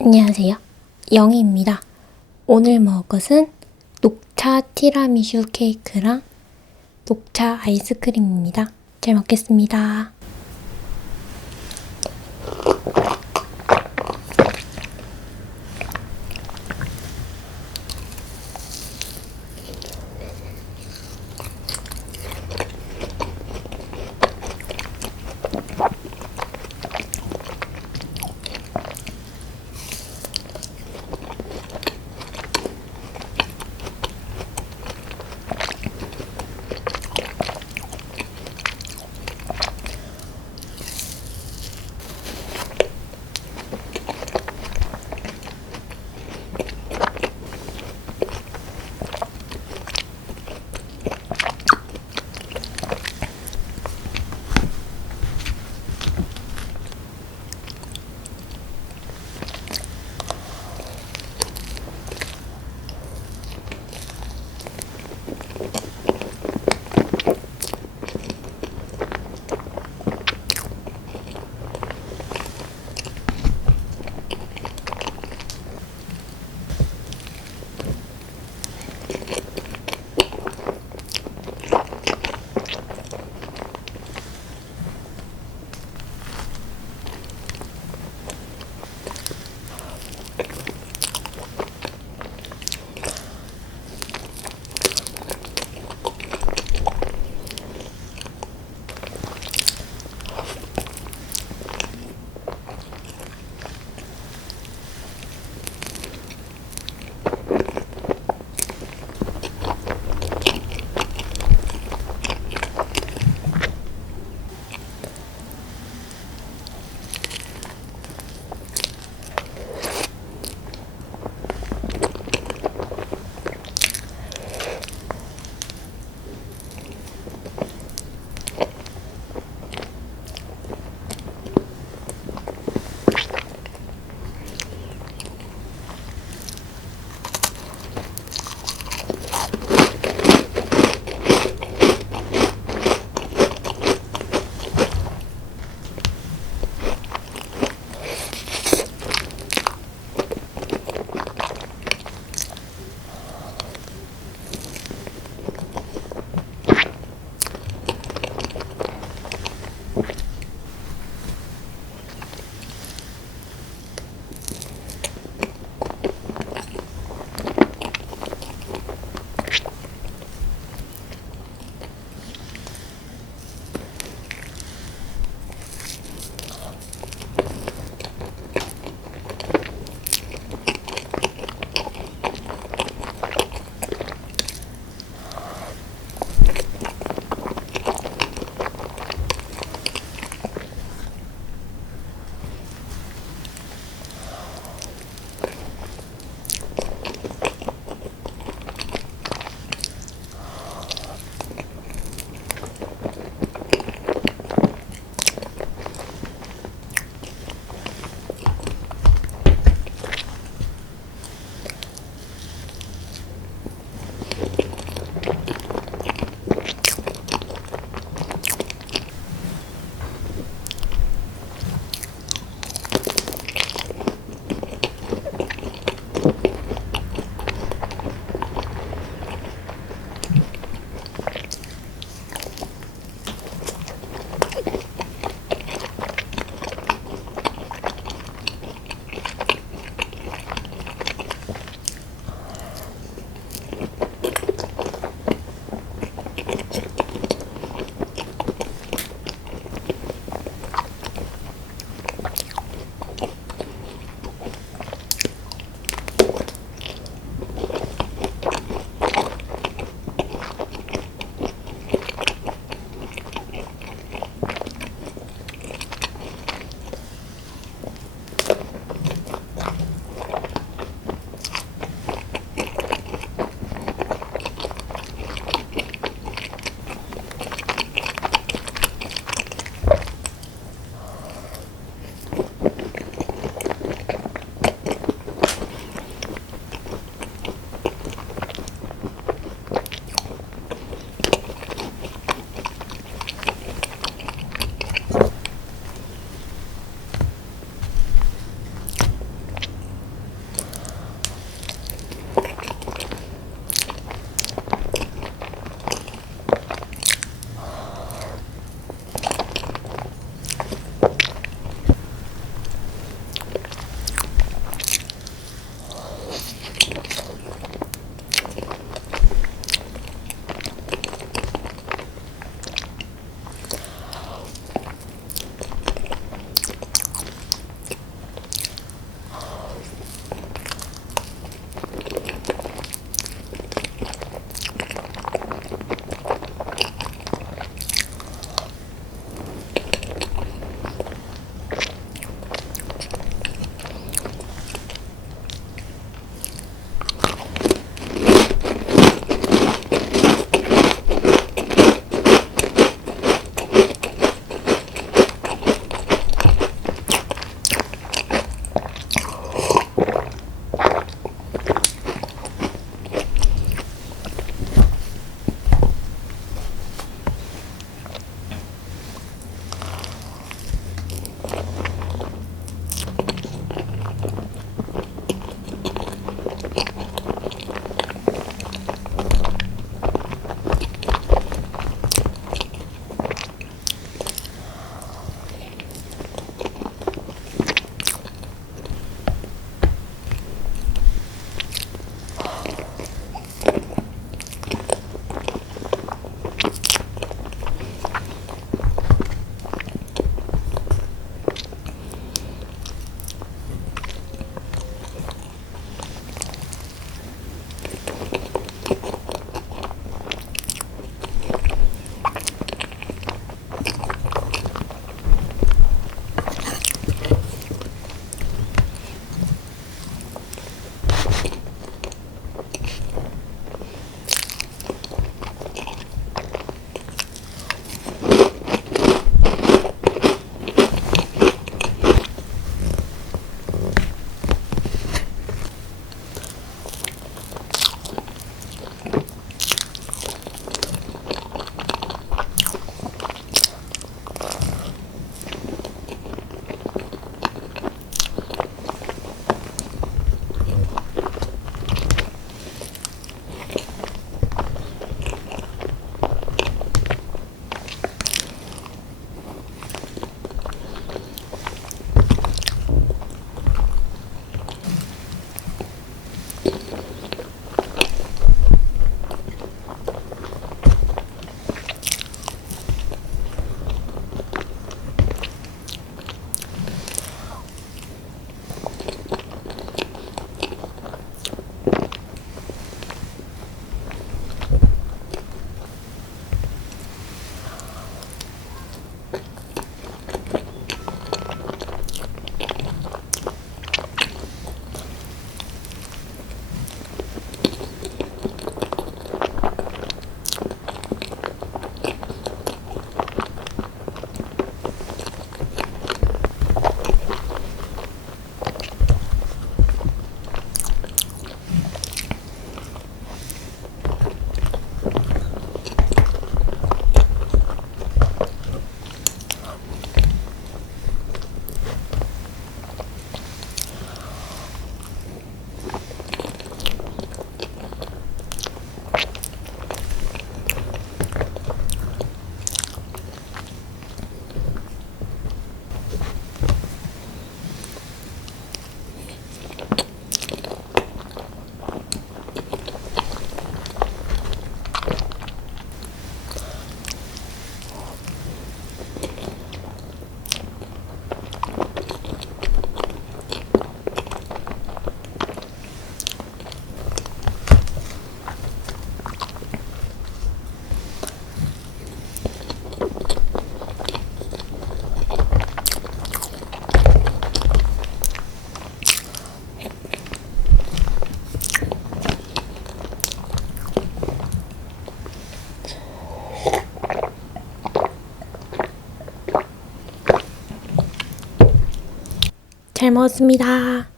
안녕하세요. 영희입니다. 오늘 먹을 것은 녹차 티라미슈 케이크랑 녹차 아이스크림입니다. 잘 먹겠습니다. 잘 먹었습니다.